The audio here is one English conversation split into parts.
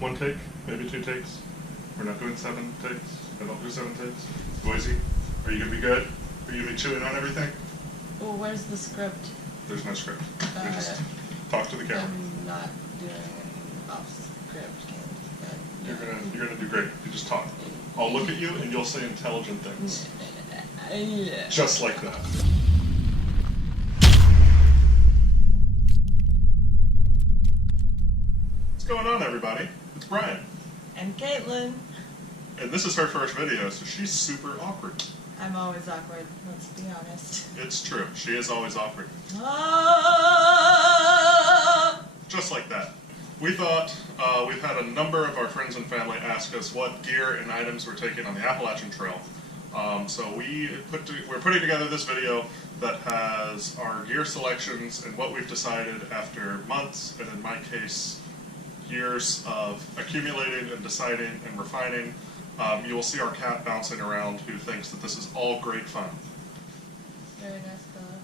1 take, maybe 2 takes. We're not doing 7 takes. I don't do 7 takes. Boise, are you going to be good? Are you going to be chewing on everything? Well, where's the script? There's no script. We just talk to the camera. I'm not doing any off-script. You're gonna do great. You just talk. I'll look at you and you'll say intelligent things. Yeah. Just like that. What's going on, everybody? It's Brian. And Caitlin. And this is her first video, so she's super awkward. I'm always awkward, let's be honest. It's true. She is always awkward. Just like that. We thought, we've had a number of our friends and family ask us what gear and items we're taking on the Appalachian Trail. So we're putting together this video that has our gear selections and what we've decided after months, and in my case, years of accumulating and deciding and refining. You will see our cat bouncing around who thinks that this is all great fun. Very nice dog.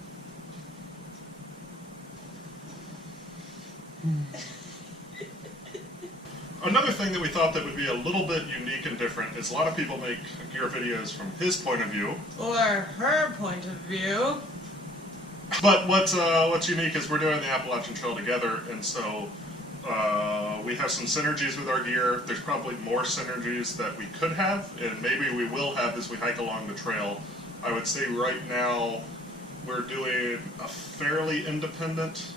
Another thing that we thought that would be a little bit unique and different is a lot of people make gear videos from his point of view. Or her point of view. But what's unique is we're doing the Appalachian Trail together, and so we have some synergies with our gear. There's probably more synergies that we could have, and maybe we will have as we hike along the trail. I would say right now we're doing a fairly independent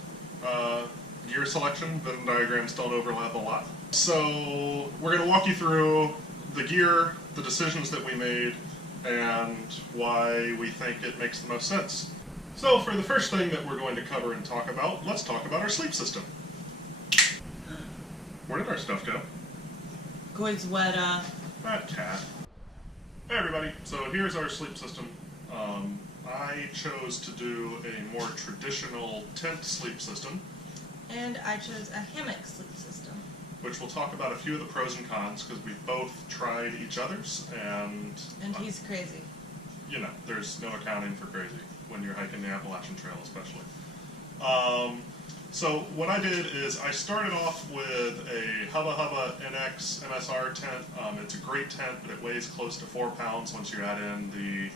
gear selection. The diagrams don't overlap a lot. So we're going to walk you through the gear, the decisions that we made, and why we think it makes the most sense. So for the first thing that we're going to cover and talk about, let's talk about our sleep system. Where did our stuff go? Coizueta. That cat. Hey everybody, so here's our sleep system. I chose to do a more traditional tent sleep system. And I chose a hammock sleep system. Which we'll talk about a few of the pros and cons, because we've both tried each other's, and he's crazy. You know, there's no accounting for crazy when you're hiking the Appalachian Trail especially. So what I did is I started off with a Hubba Hubba NX MSR tent. It's a great tent, but it weighs close to 4 pounds once you add in the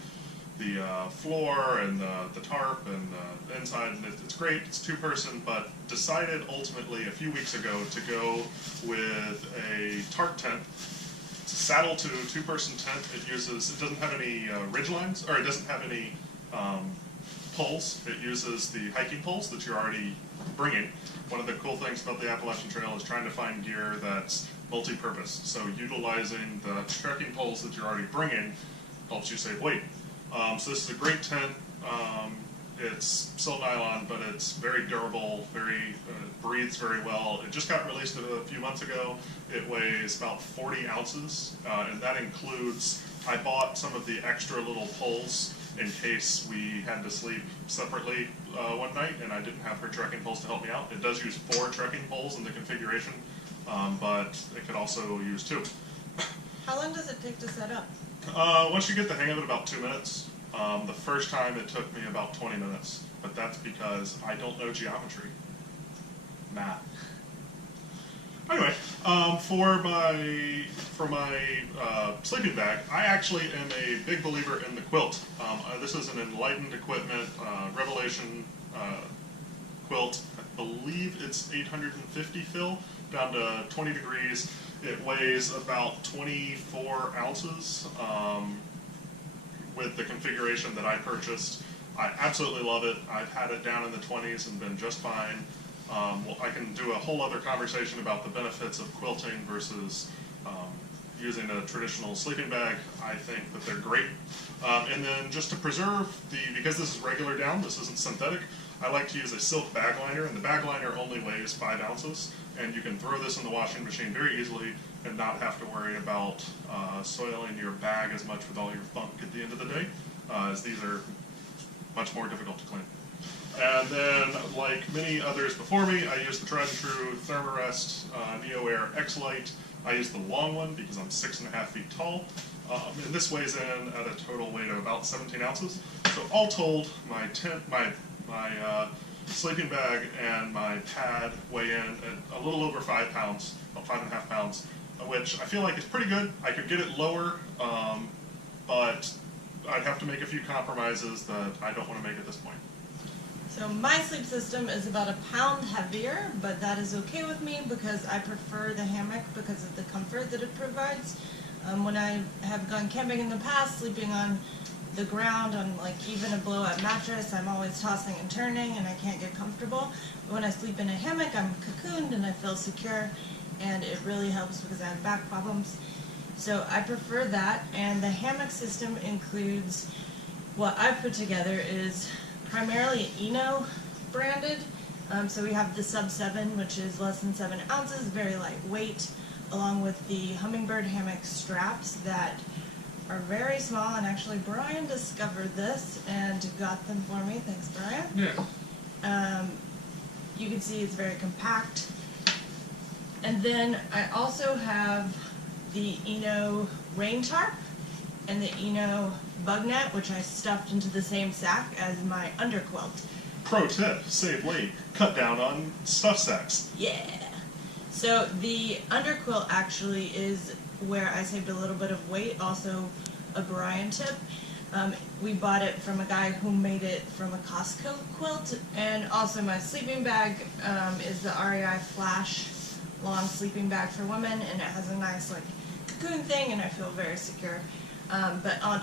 floor and the tarp and the inside, and it's great. It's 2-person, but decided ultimately a few weeks ago to go with a tarp tent. It's a saddle to 2-person tent. It doesn't have any ridge lines, or it doesn't have any poles. It uses the hiking poles that you're already bringing. One of the cool things about the Appalachian Trail is trying to find gear that's multi-purpose. So utilizing the trekking poles that you're already bringing helps you save weight. So this is a great tent. It's silk nylon, but it's very durable, breathes very well. It just got released a few months ago. It weighs about 40 ounces, and that includes, I bought some of the extra little poles in case we had to sleep separately one night and I didn't have her trekking poles to help me out. It does use 4 trekking poles in the configuration, but it could also use 2. How long does it take to set up? Once you get the hang of it, about 2 minutes. The first time it took me about 20 minutes, but that's because I don't know geometry. Math. Anyway, for my sleeping bag, I actually am a big believer in the Quilt. This is an Enlightened equipment, Revelation quilt. I believe it's 850 fill, down to 20 degrees. It weighs about 24 ounces with the configuration that I purchased. I absolutely love it. I've had it down in the 20s and been just fine. Well, I can do a whole other conversation about the benefits of quilting versus using a traditional sleeping bag. I think that they're great. And then just to preserve because this is regular down, this isn't synthetic, I like to use a silk bag liner, and the bag liner only weighs 5 ounces, and you can throw this in the washing machine very easily and not have to worry about soiling your bag as much with all your funk at the end of the day, as these are much more difficult to clean. And then, like many others before me, I use the tried and true Therm-a-Rest NeoAir Xlite. I use the long one because I'm 6.5 feet tall. And this weighs in at a total weight of about 17 ounces. So all told, my sleeping bag and my pad weigh in at a little over 5 pounds, about 5.5 pounds, which I feel like is pretty good. I could get it lower, but I'd have to make a few compromises that I don't want to make at this point. So my sleep system is about a pound heavier, but that is okay with me because I prefer the hammock because of the comfort that it provides. When I have gone camping in the past, sleeping on the ground on like even a blowout mattress, I'm always tossing and turning and I can't get comfortable. But when I sleep in a hammock, I'm cocooned and I feel secure, and it really helps because I have back problems. So I prefer that, and the hammock system includes, what I've put together is primarily Eno branded. So we have the Sub 7, which is less than 7 ounces, very lightweight, along with the Hummingbird Hammock straps that are very small, and actually Brian discovered this and got them for me. Thanks, Brian. Yeah. You can see it's very compact. And then I also have the Eno rain tarp and the Eno bug net, which I stuffed into the same sack as my underquilt. Pro tip, save weight, cut down on stuff sacks. Yeah. So the underquilt actually is where I saved a little bit of weight, also a Brian tip. We bought it from a guy who made it from a Costco quilt, and also my sleeping bag is the REI Flash long sleeping bag for women, and it has a nice like cocoon thing, and I feel very secure.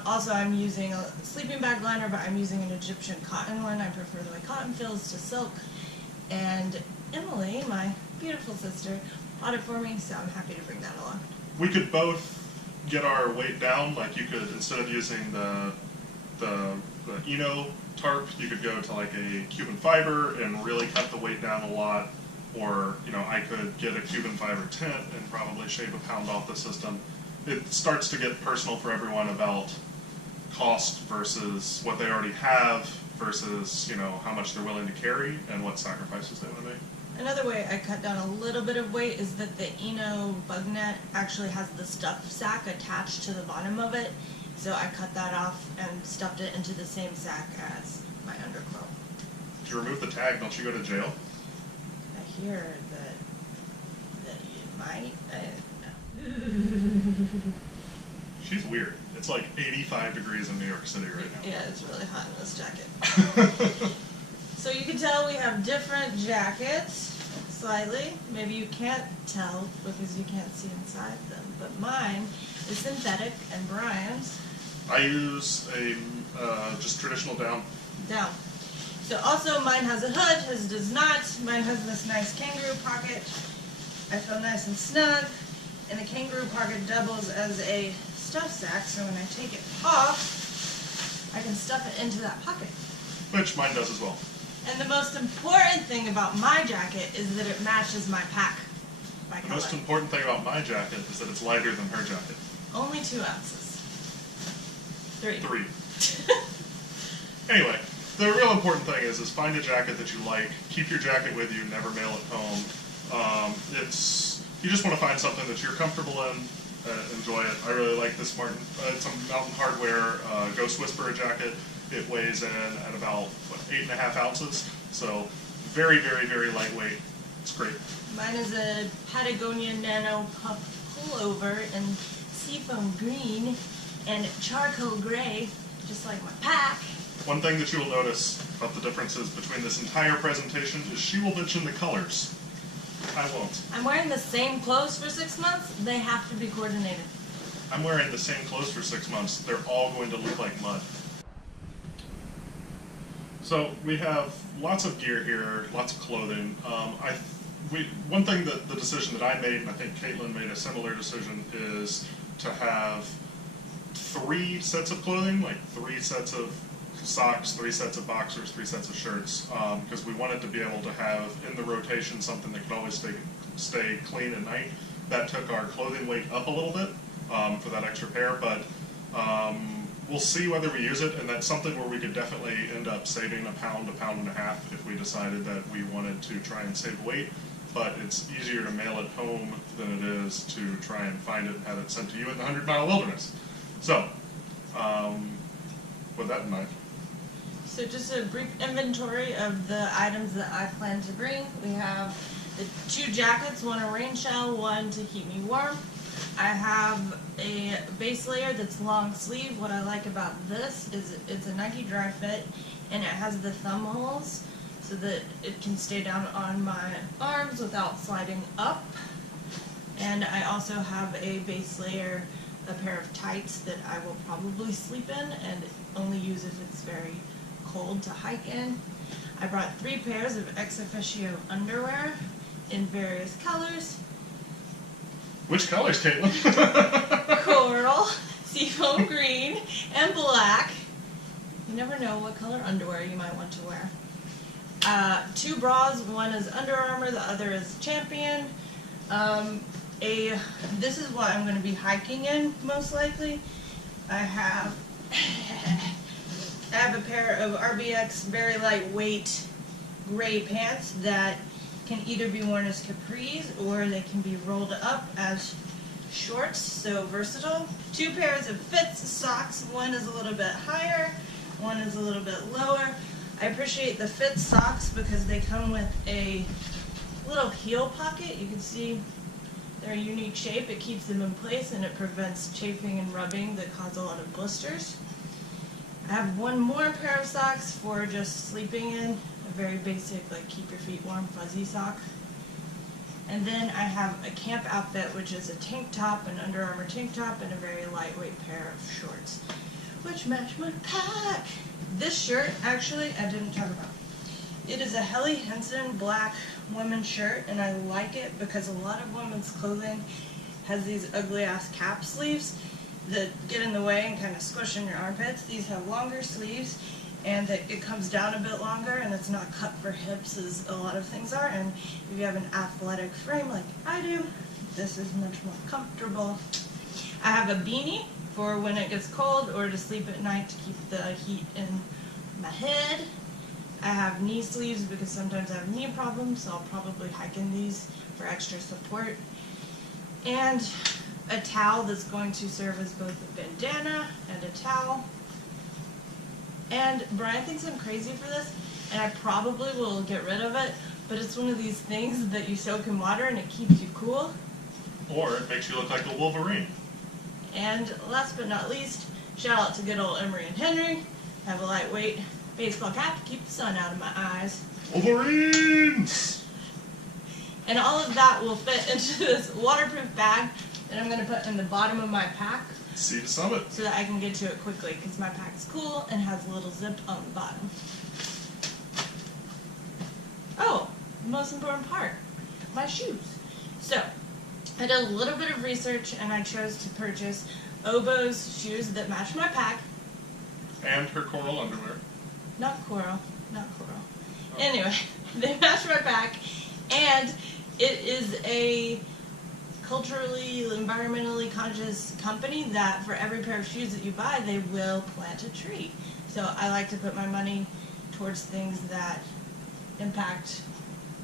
Also I'm using a sleeping bag liner, but I'm using an Egyptian cotton one. I prefer the way cotton feels to silk, and Emily, my beautiful sister, bought it for me, so I'm happy to bring that along. We could both get our weight down. Like you could, instead of using the Eno tarp, you could go to like a Cuban fiber and really cut the weight down a lot. Or, you know, I could get a Cuban fiber tent and probably shave a pound off the system. It starts to get personal for everyone about cost versus what they already have versus, you know, how much they're willing to carry and what sacrifices they want to make. Another way I cut down a little bit of weight is that the Eno bug net actually has the stuff sack attached to the bottom of it. So I cut that off and stuffed it into the same sack as my underquilt. If you remove the tag, don't you go to jail? I hear that you might. I don't know. She's weird. It's like 85 degrees in New York City right now. Yeah, it's really hot in this jacket. So you can tell we have different jackets, slightly. Maybe you can't tell because you can't see inside them, but mine is synthetic and Brian's. I use a just traditional down. Down. So also mine has a hood, his does not. Mine has this nice kangaroo pocket. I feel nice and snug, and the kangaroo pocket doubles as a stuff sack, so when I take it off, I can stuff it into that pocket. Which mine does as well. And the most important thing about my jacket is that it matches my pack by The color. most important thing about my jacket is that it's lighter than her jacket. Only 2 ounces. 3. 3. Anyway, the real important thing is find a jacket that you like, keep your jacket with you, never mail it home. You just want to find something that you're comfortable in, enjoy it. I really like this it's a Mountain Hardwear Ghost Whisperer jacket. It weighs in at about, 8.5 ounces. So very, very, very lightweight. It's great. Mine is a Patagonia Nano puff pullover in seafoam green and charcoal gray, just like my pack. One thing that you will notice about the differences between this entire presentation is she will mention the colors. I won't. I'm wearing the same clothes for 6 months. They have to be coordinated. I'm wearing the same clothes for 6 months. They're all going to look like mud. So we have lots of gear here, lots of clothing. One thing that the decision that I made, and I think Caitlin made a similar decision, is to have 3 sets of clothing, like 3 sets of socks, 3 sets of boxers, 3 sets of shirts, because we wanted to be able to have in the rotation something that could always stay clean at night. That took our clothing weight up a little bit for that extra pair, but we'll see whether we use it, and that's something where we could definitely end up saving a pound and a half if we decided that we wanted to try and save weight. But it's easier to mail it home than it is to try and find it and have it sent to you in the 100-mile wilderness. So, with that in mind. So just a brief inventory of the items that I plan to bring. We have the 2 jackets, one a rain shell, one to keep me warm. I have a base layer that's long sleeve. What I like about this is it's a Nike dry fit and it has the thumb holes so that it can stay down on my arms without sliding up. And I also have a base layer, a pair of tights that I will probably sleep in and only use if it's very cold to hike in. I brought 3 pairs of ex officio underwear in various colors. Which colors, Caitlin? Coral, seafoam green, and black. You never know what color underwear you might want to wear. 2 bras, one is Under Armour, the other is Champion. This is what I'm going to be hiking in, most likely. I have a pair of RBX very lightweight gray pants that can either be worn as capris or they can be rolled up as shorts, so versatile. 2 pairs of Fits socks, one is a little bit higher, one is a little bit lower. I appreciate the Fits socks because they come with a little heel pocket. You can see they're a unique shape. It keeps them in place and it prevents chafing and rubbing that cause a lot of blisters. I have 1 more pair of socks for just sleeping in, a very basic, like keep your feet warm, fuzzy sock. And then I have a camp outfit, which is a tank top, an Under Armour tank top, and a very lightweight pair of shorts, which match my pack. This shirt, actually, I didn't talk about. It is a Helly Hansen black women's shirt, and I like it because a lot of women's clothing has these ugly ass cap sleeves that get in the way and kind of squish in your armpits. These have longer sleeves and it comes down a bit longer and it's not cut for hips as a lot of things are, and if you have an athletic frame like I do, this is much more comfortable. I have a beanie for when it gets cold or to sleep at night to keep the heat in my head. I have knee sleeves because sometimes I have knee problems, so I'll probably hike in these for extra support. And a towel that's going to serve as both a bandana and a towel. And Brian thinks I'm crazy for this, and I probably will get rid of it, but it's one of these things that you soak in water and it keeps you cool. Or it makes you look like a Wolverine. And last but not least, shout out to good old Emery and Henry. I have a lightweight baseball cap to keep the sun out of my eyes. Wolverines! And all of that will fit into this waterproof bag that I'm going to put in the bottom of my pack. See the summit. So that I can get to it quickly because my pack is cool and has a little zip on the bottom. Oh, the most important part, my shoes. So, I did a little bit of research and I chose to purchase Oboe's shoes that match my pack. And her coral underwear. Not coral, not coral. Oh. Anyway, they match my pack, and it is a culturally, environmentally conscious company that for every pair of shoes that you buy, they will plant a tree. So I like to put my money towards things that impact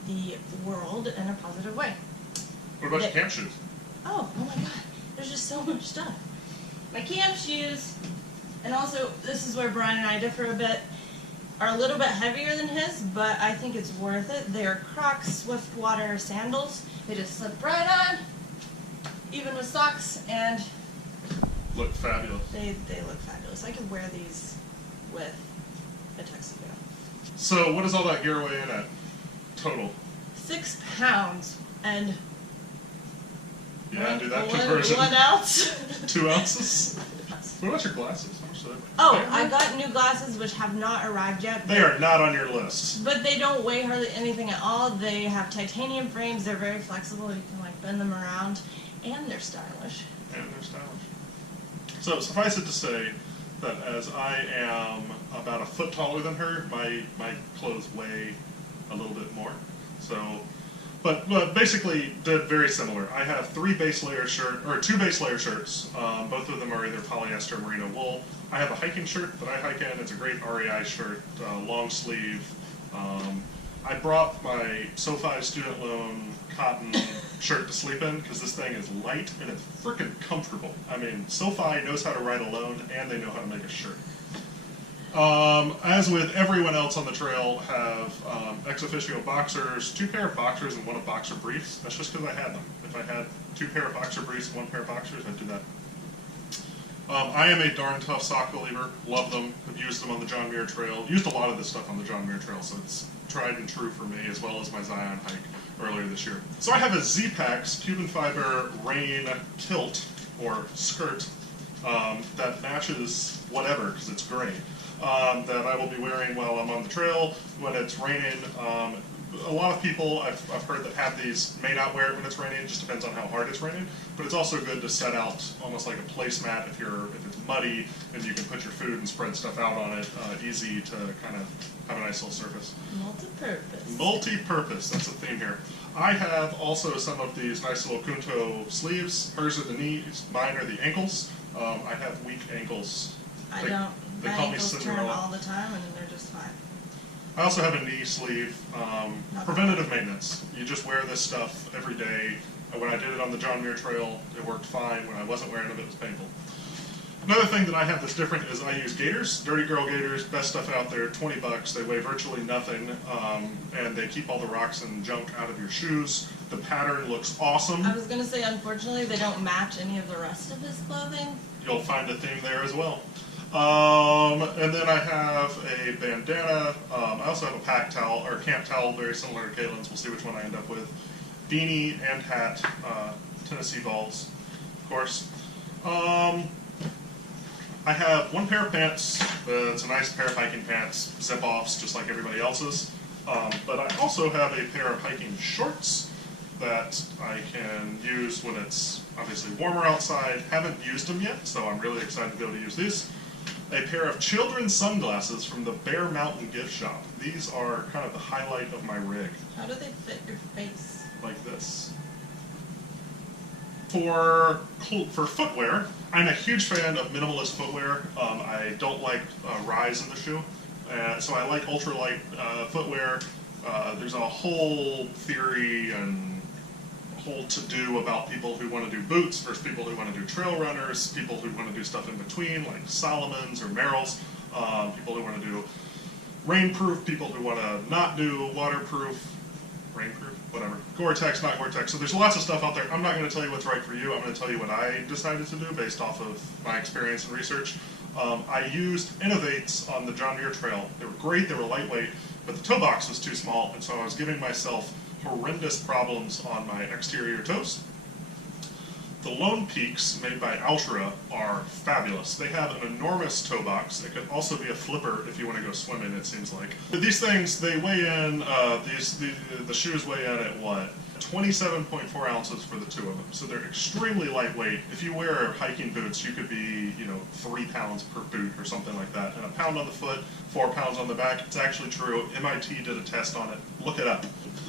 the world in a positive way. What about your camp shoes? Oh my god, there's just so much stuff. My camp shoes, and also this is where Brian and I differ a bit, are a little bit heavier than his, but I think it's worth it. They are Crocs Swiftwater sandals. They just slip right on, even with socks, and Look fabulous. they look fabulous. I could wear these with a tuxedo. So what does all that gear weigh in at total? 6 pounds and Yeah, do that conversion. 1 ounce. 2 ounces? What about your glasses? How much do they weigh? Oh, I got new glasses which have not arrived yet. They are not on your list. But they don't weigh hardly anything at all. They have titanium frames. They're very flexible. You can like bend them around, and they're stylish. And they're stylish. So suffice it to say that as I am about a foot taller than her, my clothes weigh a little bit more. So, but basically they're very similar. I have 2 base layer shirts. Both of them are either polyester or merino wool. I have a hiking shirt that I hike in. It's a great REI shirt, long sleeve. I brought my SoFi student loan cotton shirt to sleep in because this thing is light and it's freaking comfortable. I mean, SoFi knows how to write a loan and they know how to make a shirt. As with everyone else on the trail, have ex officio boxers, 2 pair of boxers and 1 of boxer briefs. That's just because I had them. If I had 2 pair of boxer briefs and 1 pair of boxers, I'd do that. I am a darn tough sock believer. Love them. Have used them on the John Muir Trail. Used a lot of this stuff on the John Muir Trail, so it's tried and true for me, as well as my Zion hike earlier this year. So I have a Z-Pax Cuban fiber rain kilt, or skirt, that matches whatever, because it's gray, that I will be wearing while I'm on the trail when it's raining. A lot of people I've heard that have these may not wear it when it's raining. It just depends on how hard it's raining. But it's also good to set out almost like a placemat if it's muddy, and you can put your food and spread stuff out on it. Easy to kind of have a nice little surface. Multi-purpose. Multi-purpose. That's the theme here. I have also some of these nice little Kunto sleeves. Hers are the knees. Mine are the ankles. I have weak ankles. I don't. They My call me ankles turn Cinderella. all the time, and they're just fine. I also have a knee sleeve. Preventative maintenance. You just wear this stuff every day. When I did it on the John Muir Trail, it worked fine. When I wasn't wearing them, it was painful. Another thing that I have that's different is I use gaiters. Dirty Girl gaiters, best stuff out there, 20 bucks. They weigh virtually nothing, and they keep all the rocks and junk out of your shoes. The pattern looks awesome. I was going to say, unfortunately, they don't match any of the rest of his clothing. You'll find a theme there as well. And then I have a bandana. I also have a pack towel, or camp towel, very similar to Caitlin's. We'll see which one I end up with. Beanie and hat, Tennessee Vols, of course. I have 1 pair of pants. It's a nice pair of hiking pants, zip-offs, just like everybody else's. But I also have a pair of hiking shorts that I can use when it's obviously warmer outside. Haven't used them yet, so I'm really excited to be able to use these. A pair of children's sunglasses from the Bear Mountain gift shop. These are kind of the highlight of my rig. How do they fit your face? Like this. For footwear, I'm a huge fan of minimalist footwear. I don't like rise in the shoe, so I like ultralight footwear. There's a whole theory and whole to-do about people who want to do boots versus people who want to do trail runners, people who want to do stuff in between, like Solomon's or Merrell's, people who want to do rainproof, people who want to not do waterproof, rainproof, whatever, Gore-Tex, not Gore-Tex. So there's lots of stuff out there. I'm not going to tell you what's right for you. I'm going to tell you what I decided to do based off of my experience and research. I used Innovates on the John Muir Trail. They were great, they were lightweight, but the toe box was too small, and so I was giving myself horrendous problems on my exterior toes. The Lone Peaks, made by Altra, are fabulous. They have an enormous toe box. It could also be a flipper if you want to go swimming, it seems like. But these things, they weigh in, the shoes weigh in at what? 27.4 ounces for the 2 of them. So they're extremely lightweight. If you wear hiking boots, you could be, 3 pounds per boot or something like that. And a pound on the foot, 4 pounds on the back. It's actually true. MIT did a test on it. Look it up.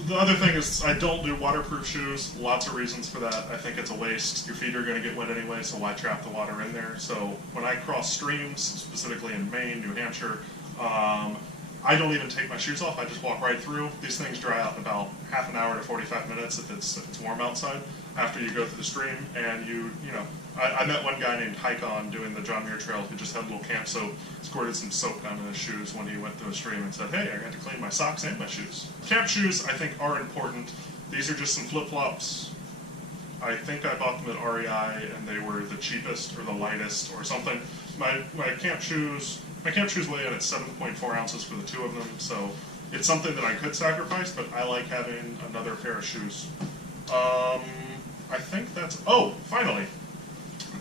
The other thing is I don't do waterproof shoes. Lots of reasons for that. I think it's a waste. Your feet are going to get wet anyway, so why trap the water in there? So when I cross streams, specifically in Maine, New Hampshire, I don't even take my shoes off. I just walk right through. These things dry out in about half an hour to 45 minutes if it's warm outside after you go through the stream. And I met one guy named Haikon doing the John Muir Trail who just had a little camp soap, squirted some soap down in his shoes when he went through a stream and said, hey, I got to clean my socks and my shoes. Camp shoes, I think, are important. These are just some flip-flops. I think I bought them at REI and they were the cheapest or the lightest or something. My camp shoes weigh in at 7.4 ounces for the 2 of them, so it's something that I could sacrifice, but I like having another pair of shoes. I think that's, finally.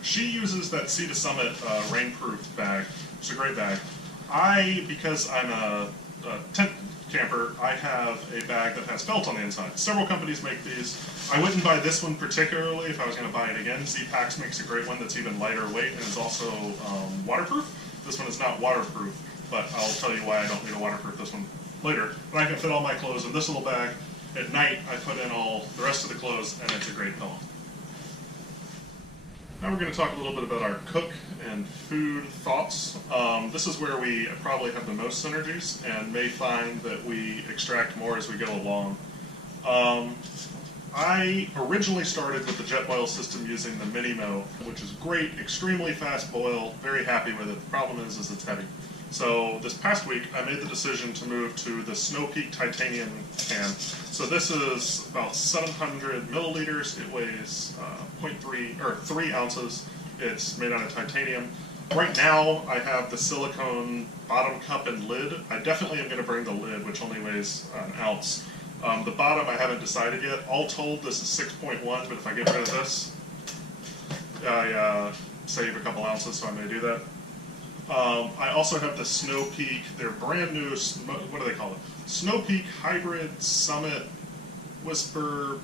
She uses that Sea to Summit rainproof bag. It's a great bag. Because I'm a tent camper, I have a bag that has felt on the inside. Several companies make these. I wouldn't buy this one particularly if I was going to buy it again. Z-Pax makes a great one that's even lighter weight and is also waterproof. This one is not waterproof, but I'll tell you why I don't need to waterproof this one later. But I can fit all my clothes in this little bag. At night, I put in all the rest of the clothes, and it's a great pillow. Now we're going to talk a little bit about our cook and food thoughts. This is where we probably have the most synergies and may find that we extract more as we go along. I originally started with the jet boil system using the Mini-Mo, which is great, extremely fast boil, very happy with it. The problem is it's heavy. So this past week, I made the decision to move to the Snow Peak Titanium can. So this is about 700 milliliters. It weighs 3 ounces. It's made out of titanium. Right now, I have the silicone bottom cup and lid. I definitely am going to bring the lid, which only weighs an ounce. The bottom, I haven't decided yet. All told, this is 6.1, but if I get rid of this, I save a couple ounces, so I may do that. I also have the Snow Peak, their brand new, what do they call it? Snow Peak Hybrid Summit Whisper,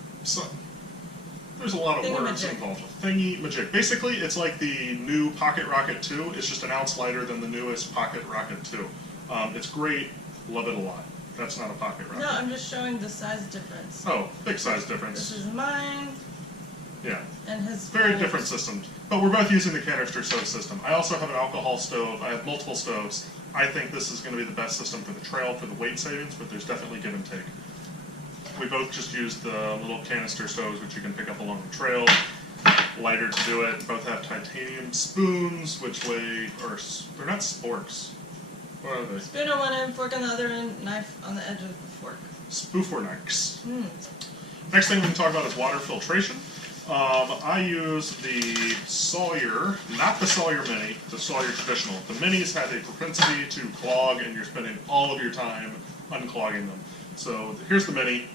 there's a lot of words involved. Thingy-majig. Basically, it's like the new Pocket Rocket 2. It's just an ounce lighter than the newest Pocket Rocket 2. It's great. Love it a lot. That's not a Pocket Rocket. No, I'm just showing the size difference. Oh, big size difference. This is mine. Yeah. And his very different systems. But we're both using the canister stove system. I also have an alcohol stove. I have multiple stoves. I think this is going to be the best system for the trail, for the weight savings, but there's definitely give and take. We both just use the little canister stoves, which you can pick up along the trail. Lighter to do it. Both have titanium spoons, which weigh, or they're not sporks. What are they? Spoon on one end, fork on the other end, knife on the edge of the fork. Spooforniks. Next thing we can talk about is water filtration. I use the Sawyer, not the Sawyer Mini, the Sawyer Traditional. The Minis have a propensity to clog, and you're spending all of your time unclogging them. So here's the Mini,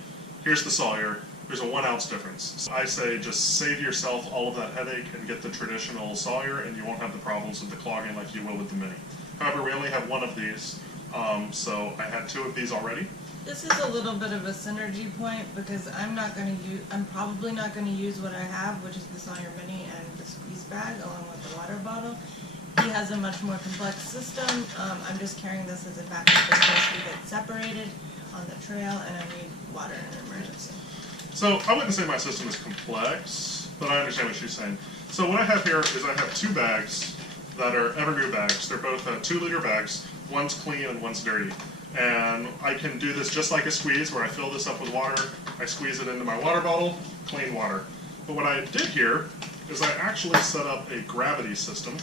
here's the Sawyer. There's a 1 ounce difference. So I say just save yourself all of that headache and get the traditional Sawyer, and you won't have the problems with the clogging like you will with the Mini. However, we only have one of these, so I had 2 of these already. This is a little bit of a synergy point because I'm probably not going to use what I have, which is the Sawyer Mini and the squeeze bag along with the water bottle. He has a much more complex system. I'm just carrying this as a backup in case we get separated on the trail and I need water in an emergency. So I wouldn't say my system is complex, but I understand what she's saying. So what I have here is I have 2 bags that are ever-new bags. They're both 2-liter bags. One's clean and one's dirty. And I can do this just like a squeeze, where I fill this up with water, I squeeze it into my water bottle, clean water. But what I did here is I actually set up a gravity system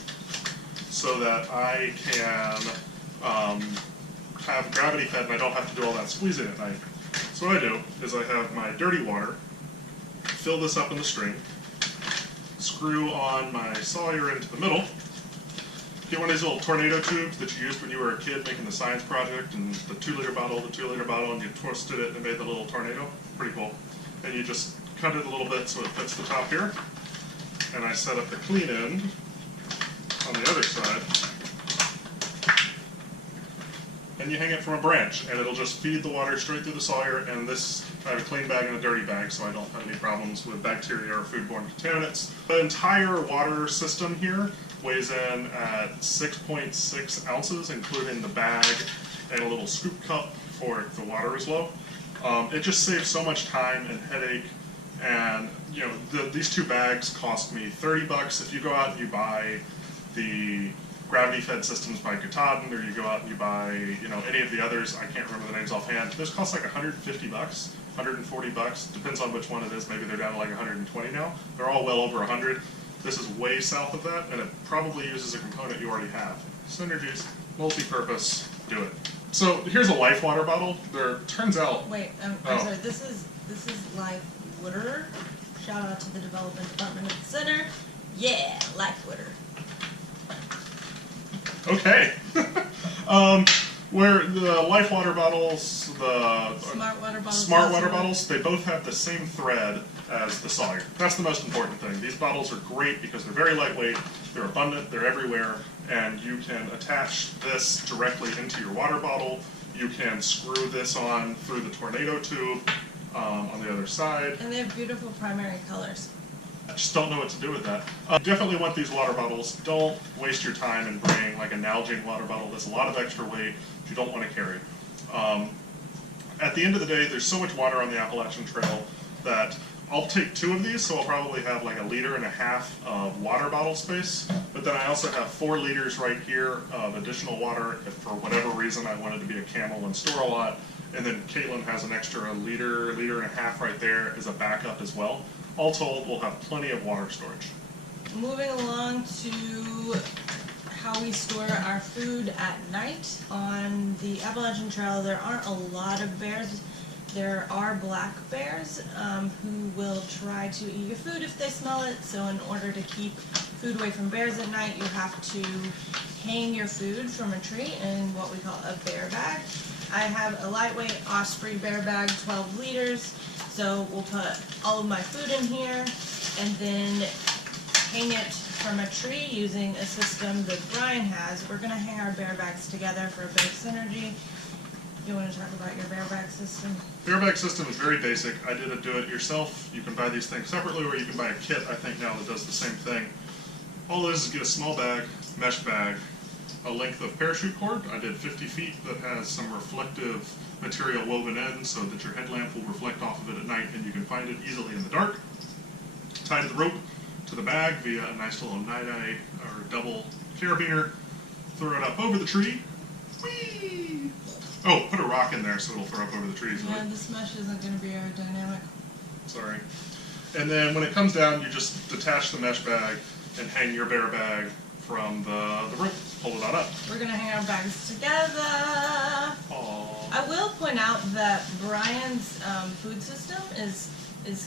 so that I can have gravity fed and I don't have to do all that squeezing at night. So what I do is I have my dirty water, fill this up in the stream, screw on my Sawyer into the middle, get one of these little tornado tubes that you used when you were a kid making the science project, and the 2-liter bottle, and you twisted it and made the little tornado. Pretty cool. And you just cut it a little bit so it fits the top here. And I set up the clean end on the other side. And you hang it from a branch, and it'll just feed the water straight through the Sawyer. And this, I have a clean bag and a dirty bag, so I don't have any problems with bacteria or foodborne contaminants. The entire water system here weighs in at 6.6 ounces, including the bag and a little scoop cup for if the water is low. It just saves so much time and headache. And you know, these 2 bags cost me $30. If you go out and you buy the gravity-fed systems by Katahdin, or you go out and you buy, you know, any of the others, I can't remember the names offhand. Those cost like $150, $140. Depends on which one it is. Maybe they're down to like 120 now. They're all well over 100. This is way south of that, and it probably uses a component you already have. Synergies, multi-purpose, do it. So here's a Life water bottle. There turns out. Wait, I'm sorry. This is Life Water. Shout out to the development department at the center. Yeah, Life Water. Okay. Where the Life water bottles, the Smart water bottles, they both have the same thread as the Sawyer. That's the most important thing. These bottles are great because they're very lightweight, they're abundant, they're everywhere, and you can attach this directly into your water bottle. You can screw this on through the tornado tube on the other side. And they have beautiful primary colors. I just don't know what to do with that. Definitely want these water bottles. Don't waste your time and bring like a Nalgene water bottle. That's a lot of extra weight that you don't want to carry. At the end of the day, there's so much water on the Appalachian Trail that I'll take 2 of these, so I'll probably have like 1.5 liters of water bottle space. But then I also have 4 liters right here of additional water if for whatever reason I wanted to be a camel and store a lot. And then Caitlin has an extra liter and a half right there as a backup as well. All told, we'll have plenty of water storage. Moving along to how we store our food at night. On the Appalachian Trail, there aren't a lot of bears. There are black bears who will try to eat your food if they smell it. So in order to keep food away from bears at night, you have to hang your food from a tree in what we call a bear bag. I have a lightweight Osprey bear bag, 12 liters. So we'll put all of my food in here and then hang it from a tree using a system that Brian has. We're going to hang our bear bags together for a bit of synergy. You want to talk about your bear bag system? Bear bag system is very basic. I did a do-it-yourself. You can buy these things separately, or you can buy a kit, I think, now that does the same thing. All it is get a small bag, mesh bag, a length of parachute cord. I did 50 feet that has some reflective material woven in so that your headlamp will reflect off of it at night and you can find it easily in the dark. Tie the rope to the bag via a nice little night-eye or double carabiner. Throw it up over the tree. Whee! Oh, put a rock in there so it'll throw up over the trees. Yeah, this mesh isn't going to be aerodynamic. Sorry. And then when it comes down, you just detach the mesh bag and hang your bear bag from the rope. Pull it on up. We're going to hang our bags together. Aww. I will point out that Brian's food system is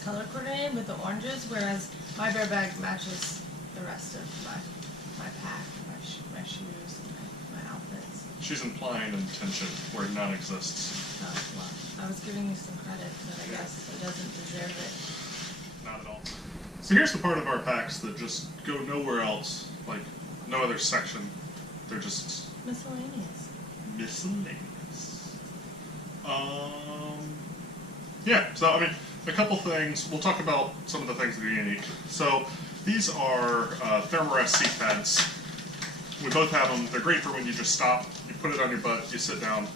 color coordinated with the oranges, whereas my bear bag matches the rest of my pack, my shoes, my outfits. She's implying intention where none exists. Oh, well, I was giving you some credit, but I guess it doesn't deserve it. Not at all. So here's the part of our packs that just go nowhere else, like no other section. They're just miscellaneous. Miscellaneous. Yeah, so I mean, a couple things. We'll talk about some of the things that are unique. So these are Therm-a-Rest seat pads. We both have them. They're great for when you just stop, you put it on your butt, you sit down.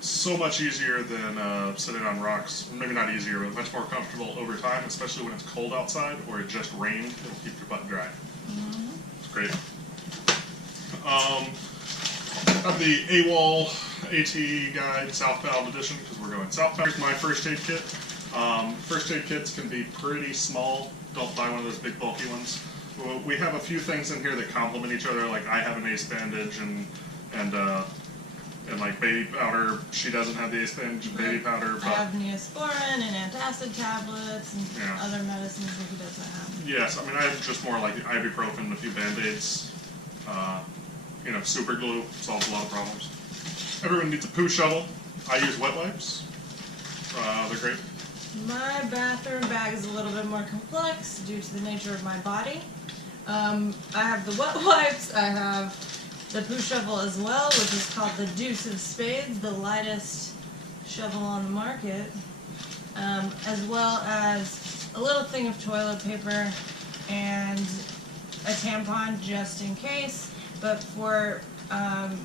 So much easier than sitting on rocks. Maybe not easier, but much more comfortable over time, especially when it's cold outside or it just rained. It'll keep your butt dry. Mm-hmm. It's great. I have the AWOL AT Guide Southbound Edition because we're going southbound. Here's my first aid kit. First aid kits can be pretty small. Don't buy one of those big bulky ones. We have a few things in here that complement each other. Like I have an ace bandage and like baby powder. She doesn't have the ace bandage and baby powder. But I have Neosporin and antacid tablets and other medicines that he doesn't have. Yes, I mean I have just more like ibuprofen and a few band-aids. Super glue solves a lot of problems. Everyone needs a poo shovel. I use wet wipes. They're great. My bathroom bag is a little bit more complex due to the nature of my body. I have the wet wipes. I have the poo shovel as well, which is called the Deuce of Spades, the lightest shovel on the market, as well as a little thing of toilet paper and a tampon just in case. But for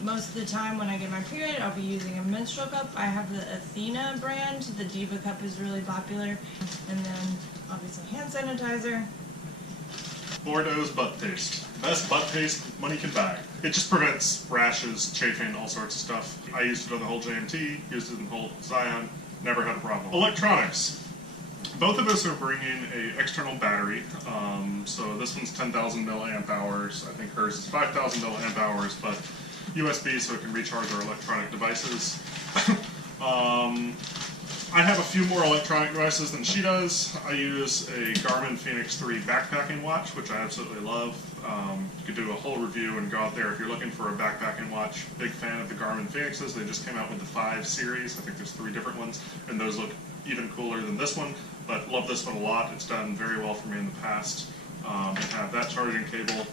most of the time when I get my period, I'll be using a menstrual cup. I have the Athena brand. The Diva cup is really popular. And then, obviously, hand sanitizer. Bordeaux's butt paste. Best butt paste money can buy. It just prevents rashes, chafing, all sorts of stuff. I used it on the whole JMT, used it in the whole Zion, never had a problem. Electronics. Both of us are bringing an external battery. So this one's 10,000 milliamp hours. I think hers is 5,000 milliamp hours, but USB so it can recharge our electronic devices. I have a few more electronic devices than she does. I use a Garmin Fenix 3 backpacking watch, which I absolutely love. You could do a whole review and go out there if you're looking for a backpacking watch. Big fan of the Garmin Fenixes. They just came out with the 5 series. I think there's 3 different ones, and those look even cooler than this one, but love this one a lot. It's done very well for me in the past. I have that charging cable.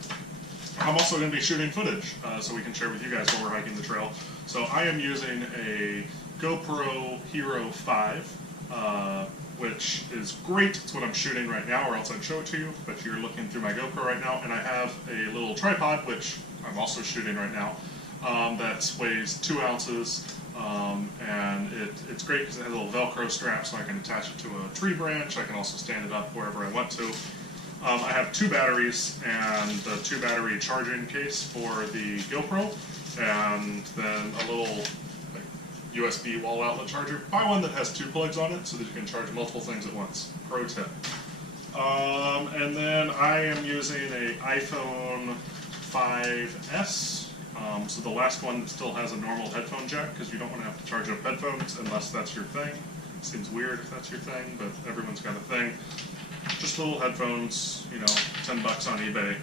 I'm also going to be shooting footage, so we can share with you guys while we're hiking the trail. So I am using a GoPro Hero 5, which is great. It's what I'm shooting right now, or else I'd show it to you, but you're looking through my GoPro right now, and I have a little tripod, which I'm also shooting right now, that weighs 2 ounces, and it's great because it has a little Velcro strap, so I can attach it to a tree branch. I can also stand it up wherever I want to. I have 2 batteries and the 2 battery charging case for the GoPro, and then a little USB wall outlet charger. Buy one that has 2 plugs on it so that you can charge multiple things at once. Pro tip. And then I am using an iPhone 5S. So the last one still has a normal headphone jack because you don't want to have to charge up headphones unless that's your thing. It seems weird if that's your thing, but everyone's got a thing. Just little headphones, you know, $10 on eBay.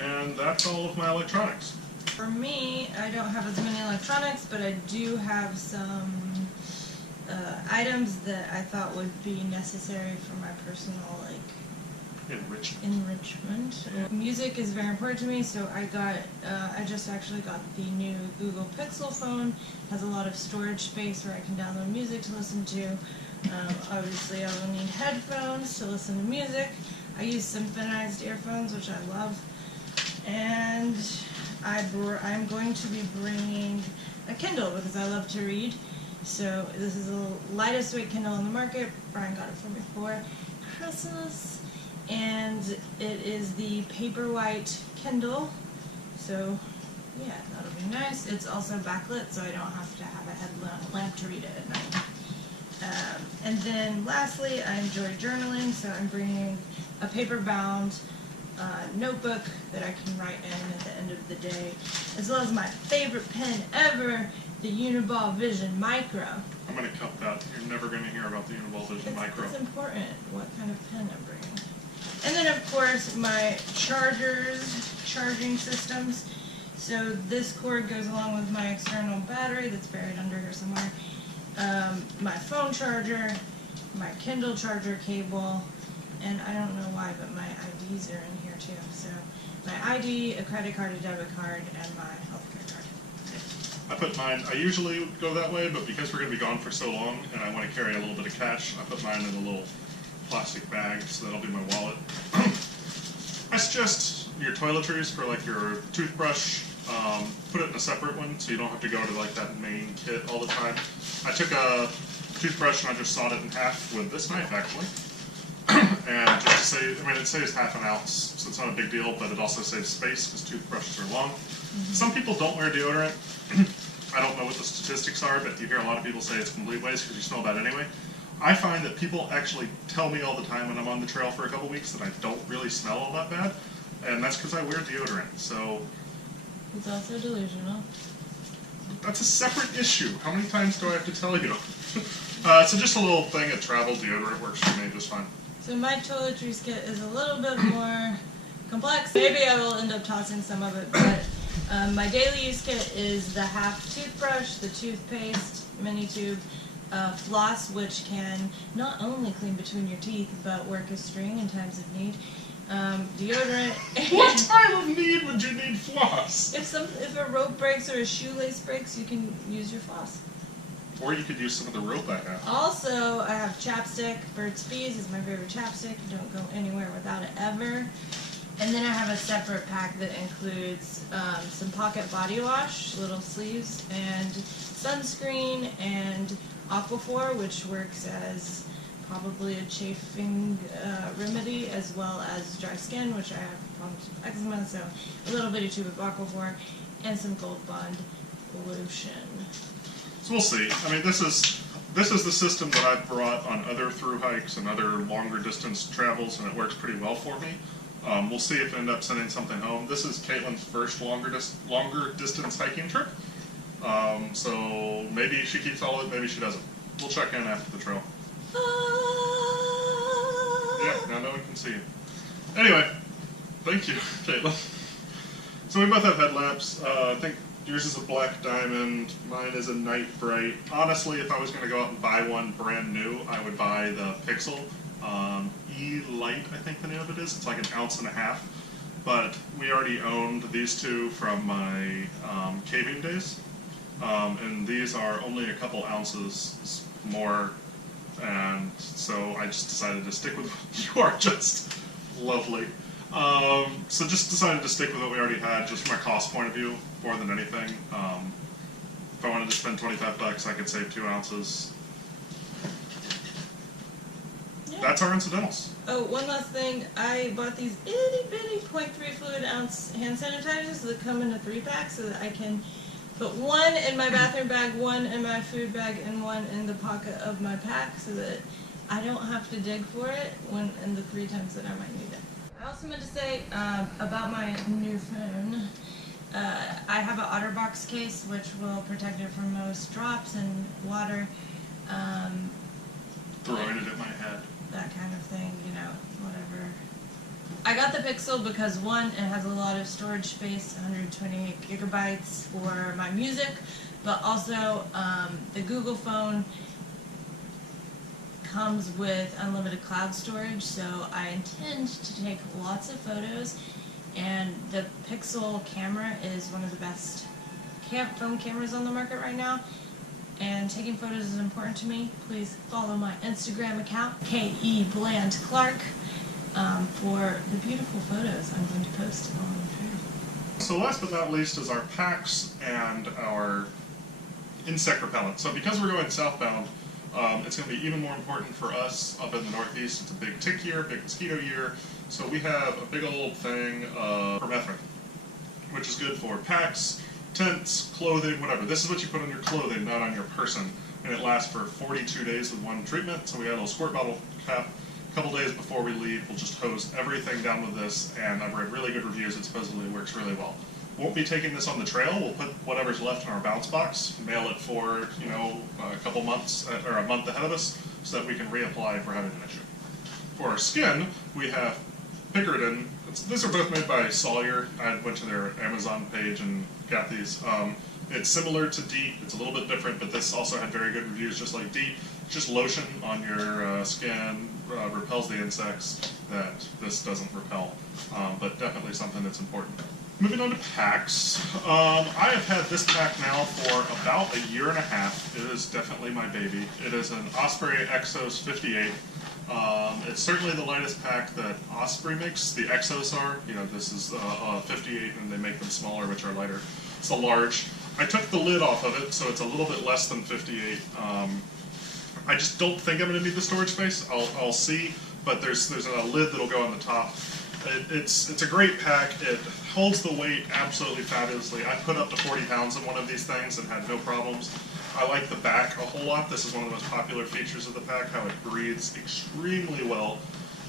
And that's all of my electronics. For me, I don't have as many electronics, but I do have some items that I thought would be necessary for my personal, enrichment. Music is very important to me, so I just actually got the new Google Pixel phone. It has a lot of storage space where I can download music to listen to. Obviously, I will need headphones to listen to music. I use symphonized earphones, which I love. And I'm going to be bringing a Kindle because I love to read. So this is the lightest weight Kindle on the market. Brian got it for me for Christmas. And it is the Paperwhite Kindle. So yeah, that'll be nice. It's also backlit, so I don't have to have a headlamp to read it at night. And then lastly, I enjoy journaling, so I'm bringing a paper-bound notebook that I can write in at the end of the day, as well as my favorite pen ever, the Uniball Vision Micro. I'm going to cut that. You're never going to hear about the Uniball Vision Micro. It's important what kind of pen I'm bringing. And then, of course, my charging systems. So this cord goes along with my external battery that's buried under here somewhere. My phone charger, my Kindle charger cable, and I don't know why, but my IDs are in here too. So my ID, a credit card, a debit card, and my healthcare card. I put mine, I usually go that way, but because we're going to be gone for so long and I want to carry a little bit of cash, I put mine in a little plastic bag, so that'll be my wallet. I suggest your toiletries for like your toothbrush, put it in a separate one so you don't have to go to like that main kit all the time. I took a toothbrush and I just sawed it in half with this knife actually. And just to save, I mean it saves half an ounce, so it's not a big deal, but it also saves space because toothbrushes are long. Mm-hmm. Some people don't wear deodorant. I don't know what the statistics are, but you hear a lot of people say it's complete waste because you smell bad anyway. I find that people actually tell me all the time when I'm on the trail for a couple weeks that I don't really smell all that bad, and that's because I wear deodorant, so... It's also delusional. That's a separate issue. How many times do I have to tell you? So just a little thing of travel deodorant works for me just fine. So my toiletries kit is a little bit more complex. Maybe I will end up tossing some of it, but my daily use kit is the half toothbrush, the toothpaste, mini tube, floss, which can not only clean between your teeth, but work as string in times of need. Deodorant. What time of need would you need floss? If a rope breaks or a shoelace breaks, you can use your floss. Or you could use some of the rope I have. Also, I have chapstick. Burt's Bees is my favorite chapstick. Don't go anywhere without it ever. And then I have a separate pack that includes some pocket body wash, little sleeves, and sunscreen, and Aquaphor, which works as probably a chafing remedy, as well as dry skin, which I have problems with eczema, so a little bitty tube of Aquaphor, and some Gold Bond lotion. So we'll see. I mean, this is the system that I've brought on other through hikes and other longer distance travels, and it works pretty well for me. We'll see if I end up sending something home. This is Caitlin's first longer distance hiking trip. So maybe she keeps all of it, maybe she doesn't. We'll check in after the trail. Yeah, now no one can see you. Anyway, thank you, Caitlin. So we both have headlamps. I think yours is a black diamond, mine is a night bright. Honestly, if I was going to go out and buy one brand new, I would buy the Pixel Xlite, I think the name of it is. It's like 1.5 ounces. But we already owned these two from my caving days. And these are only a couple ounces more. And so I just decided to stick with you are just lovely. So just decided to stick with what we already had, just from a cost point of view, more than anything. If I wanted to spend $25, I could save 2 ounces. Yeah. That's our incidentals. Oh, one last thing. I bought these itty bitty 0.3 fluid ounce hand sanitizers that come in a 3-pack so that I can put one in my bathroom bag, one in my food bag, and one in the pocket of my pack so that I don't have to dig for it in the 3 times that I might need it. I also meant to say about my new phone. I have an OtterBox case which will protect it from most drops and water. Throwing it at my head. That kind of thing, you know, whatever. I got the Pixel because one, it has a lot of storage space, 128 gigabytes for my music, but also the Google phone comes with unlimited cloud storage, so I intend to take lots of photos, and the Pixel camera is one of the best phone cameras on the market right now, and taking photos is important to me. Please follow my Instagram account, K.E. Bland Clark, for the beautiful photos I'm going to post on Facebook. So last but not least is our packs and our insect repellent. So because we're going southbound, it's going to be even more important for us up in the Northeast. It's a big tick year, big mosquito year, so we have a big old thing of permethrin, which is good for packs, tents, clothing, whatever. This is what you put on your clothing, not on your person, and it lasts for 42 days with one treatment. So we got a little squirt bottle cap. A couple days before we leave, we'll just hose everything down with this, and I've read really good reviews. It supposedly works really well. Won't be taking this on the trail. We'll put whatever's left in our bounce box, mail it for, you know, a couple months or a month ahead of us, so that we can reapply if we're having an issue. For our skin, we have Pickardin. These are both made by Sawyer. I went to their Amazon page and got these. It's similar to DEET. It's a little bit different, but this also had very good reviews, just like DEET. It's just lotion on your skin, repels the insects that this doesn't repel, but definitely something that's important. Moving on to packs, I have had this pack now for about a year and a half. It is definitely my baby. It is an Osprey Exos 58. It's certainly the lightest pack that Osprey makes. The Exos are, you know, this is 58 and they make them smaller, which are lighter. It's a large. I took the lid off of it, so it's a little bit less than 58. I just don't think I'm going to need the storage space. I'll see, but there's a lid that'll go on the top. It's a great pack. It holds the weight absolutely fabulously. I put up to 40 pounds in one of these things and had no problems. I like the back a whole lot. This is one of the most popular features of the pack, how it breathes extremely well.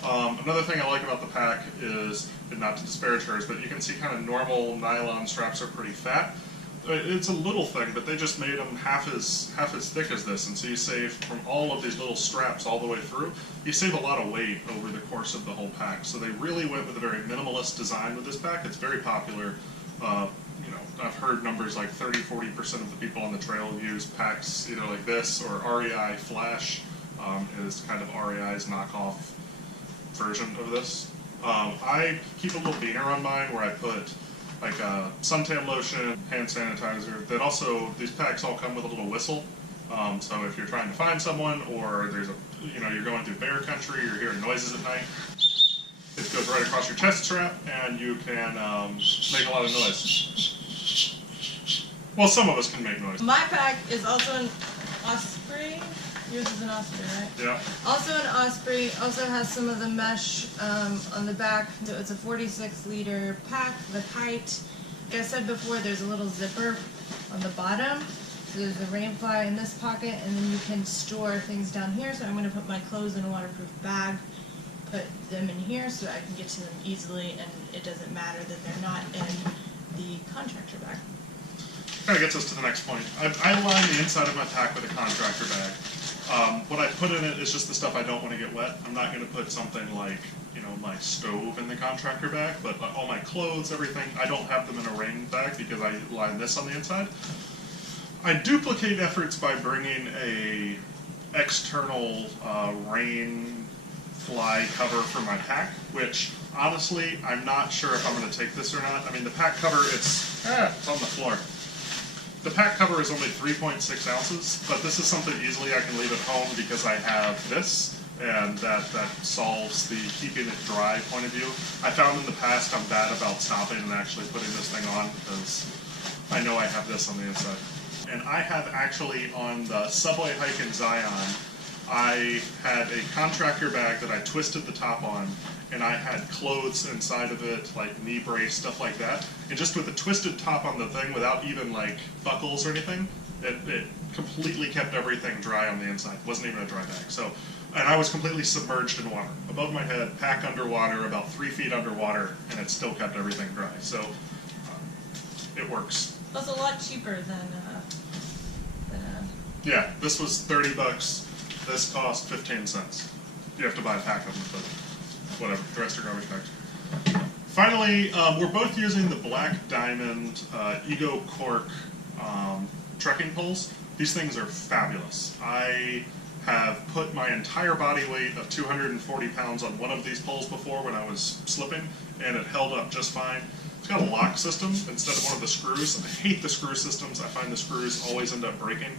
Another thing I like about the pack is, and not to disparage hers, but you can see kind of normal nylon straps are pretty fat. It's a little thing, but they just made them half as thick as this, and so you save from all of these little straps all the way through, you save a lot of weight over the course of the whole pack. So they really went with a very minimalist design with this pack. It's very popular. You know, I've heard numbers like 30-40% of the people on the trail use packs either like this or REI Flash is kind of REI's knockoff version of this. I keep a little beaner on mine where I put like suntan lotion, hand sanitizer. That also, these packs all come with a little whistle. So if you're trying to find someone, or there's a, you know, you're going through bear country, you're hearing noises at night, it goes right across your chest strap, and you can make a lot of noise. Well, some of us can make noise. My pack is also an Osprey. Yours is an Osprey, right? Yeah. Also an Osprey. Also has some of the mesh on the back. So it's a 46-liter pack. The Kyte. Like I said before, there's a little zipper on the bottom. So there's a rainfly in this pocket, and then you can store things down here. So I'm going to put my clothes in a waterproof bag, put them in here so I can get to them easily, and it doesn't matter that they're not in the contractor bag. Kind of gets us to the next point. I line the inside of my pack with a contractor bag. What I put in it is just the stuff I don't want to get wet. I'm not going to put something like, you know, my stove in the contractor bag, but all my clothes, everything, I don't have them in a rain bag because I line this on the inside. I duplicate efforts by bringing a external rain fly cover for my pack, which honestly, I'm not sure if I'm going to take this or not. I mean, the pack cover, it's on the floor. The pack cover is only 3.6 ounces, but this is something easily I can leave at home because I have this, and that solves the keeping it dry point of view. I found in the past I'm bad about stopping and actually putting this thing on because I know I have this on the inside. And I have actually, on the subway hike in Zion, I had a contractor bag that I twisted the top on, and I had clothes inside of it, like knee brace, stuff like that. And just with the twisted top on the thing, without even like buckles or anything, it completely kept everything dry on the inside. It wasn't even a dry bag. So and I was completely submerged in water. Above my head, pack underwater, about 3 feet underwater, and it still kept everything dry. So it works. That's a lot cheaper than Yeah, this was $30. This cost 15 cents. You have to buy a pack of them, but whatever. The rest are garbage bags. Finally, we're both using the Black Diamond Ego Cork trekking poles. These things are fabulous. I have put my entire body weight of 240 pounds on one of these poles before when I was slipping, and it held up just fine. It's got a lock system instead of one of the screws. I hate the screw systems. I find the screws always end up breaking.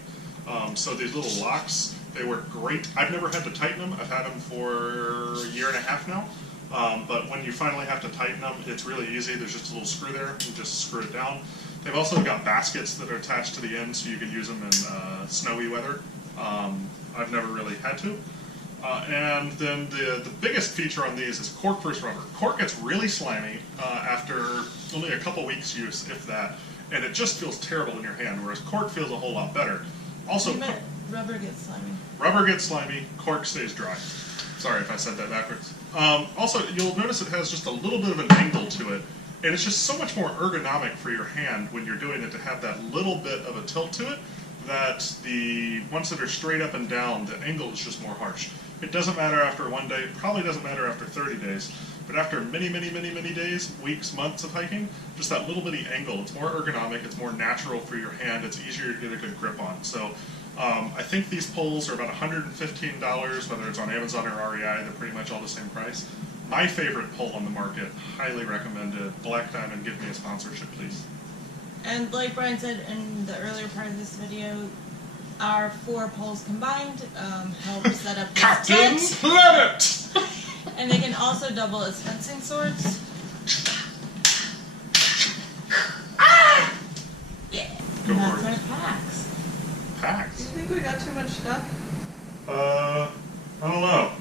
So these little locks, they work great. I've never had to tighten them. I've had them for a year and a half now. But when you finally have to tighten them, it's really easy. There's just a little screw there. You just screw it down. They've also got baskets that are attached to the end, so you can use them in snowy weather. I've never really had to. And then the biggest feature on these is cork versus rubber. Cork gets really slimy after only a couple weeks use, if that, and it just feels terrible in your hand, whereas cork feels a whole lot better. Also, you meant rubber gets slimy. Rubber gets slimy, cork stays dry. Sorry if I said that backwards. Also, you'll notice it has just a little bit of an angle to it, and it's just so much more ergonomic for your hand when you're doing it to have that little bit of a tilt to it, that the ones that are straight up and down, the angle is just more harsh. It doesn't matter after one day, it probably doesn't matter after 30 days, but after many, many, many, many days, weeks, months of hiking, just that little bitty angle, it's more ergonomic, it's more natural for your hand, it's easier to get a good grip on. So I think these poles are about $115, whether it's on Amazon or REI, they're pretty much all the same price. My favorite pole on the market, highly recommended. Black Diamond, give me a sponsorship, please. And like Brian said in the earlier part of this video, our 4 poles combined help set up this Captain tent. Planet! And they can also double as fencing swords. Ah! Yeah. Go And that's for it. our packs. Packs? Do you think we got too much stuff? I don't know.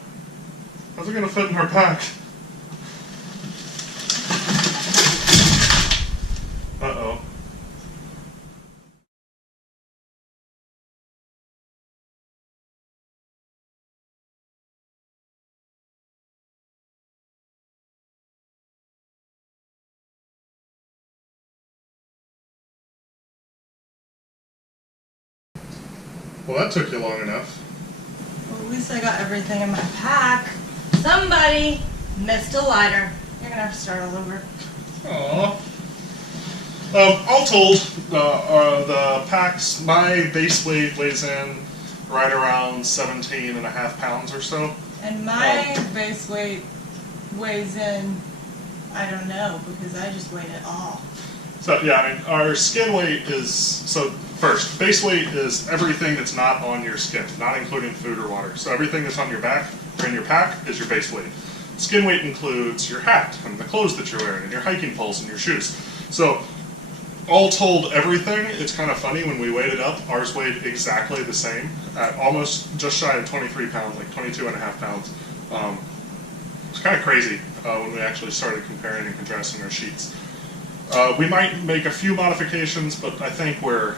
How's it gonna fit in our pack? Uh-oh. Well, that took you long enough. Well, at least I got everything in my pack. Somebody missed a lighter. You're gonna have to start all over. Aww. All told, the packs, my base weight weighs in right around 17.5 pounds or so. And my base weight weighs in, I don't know, because I just weighed it all. So yeah, I mean, our skin weight is, so first, base weight is everything that's not on your skin, not including food or water. So everything that's on your back or in your pack is your base weight. Skin weight includes your hat and the clothes that you're wearing and your hiking poles and your shoes. So all told, everything, it's kind of funny when we weighed it up, ours weighed exactly the same at almost just shy of 23 pounds, like 22.5 pounds. It's kind of crazy when we actually started comparing and contrasting our sheets. We might make a few modifications, but I think we're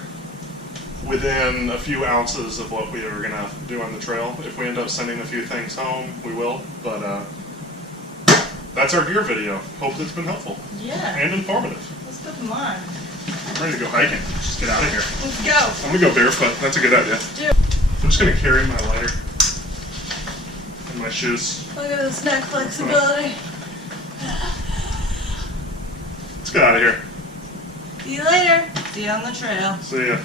within a few ounces of what we were going to do on the trail. If we end up sending a few things home, we will, but that's our gear video. Hope it's been helpful. Yeah. And informative. Let's put them on. I'm ready to go hiking. Just get out of here. Let's go. I'm going to go barefoot. That's a good idea. I'm just going to carry my lighter and my shoes. Look at this neck flexibility. Let's get out of here. See you later. See you on the trail. See ya.